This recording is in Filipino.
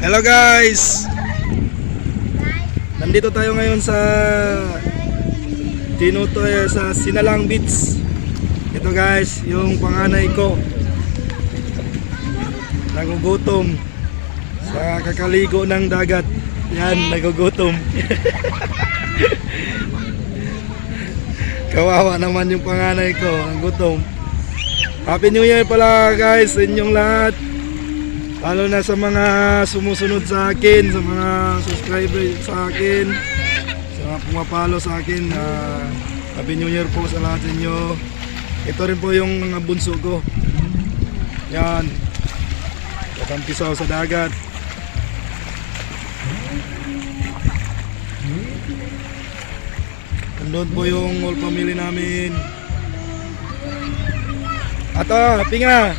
Hello guys! Nandito tayo ngayon sa sa Sinalang Beach. Ito guys, yung panganay ko nagugutom sa kakaligo ng dagat. Yan, nagugutom. Kawawa naman yung panganay ko, ang gutom. Happy New Year pala guys sa inyong lahat. Lalo na sa mga sumusunod sa akin, sa mga subscriber sa akin, sa mga pumapalo sa akin. Happy New Year po sa lahat inyo. Ito rin po yung mga bunso ko. Yan. Katampisaw sa dagat. Nandun po yung whole family namin. Ato, pinga!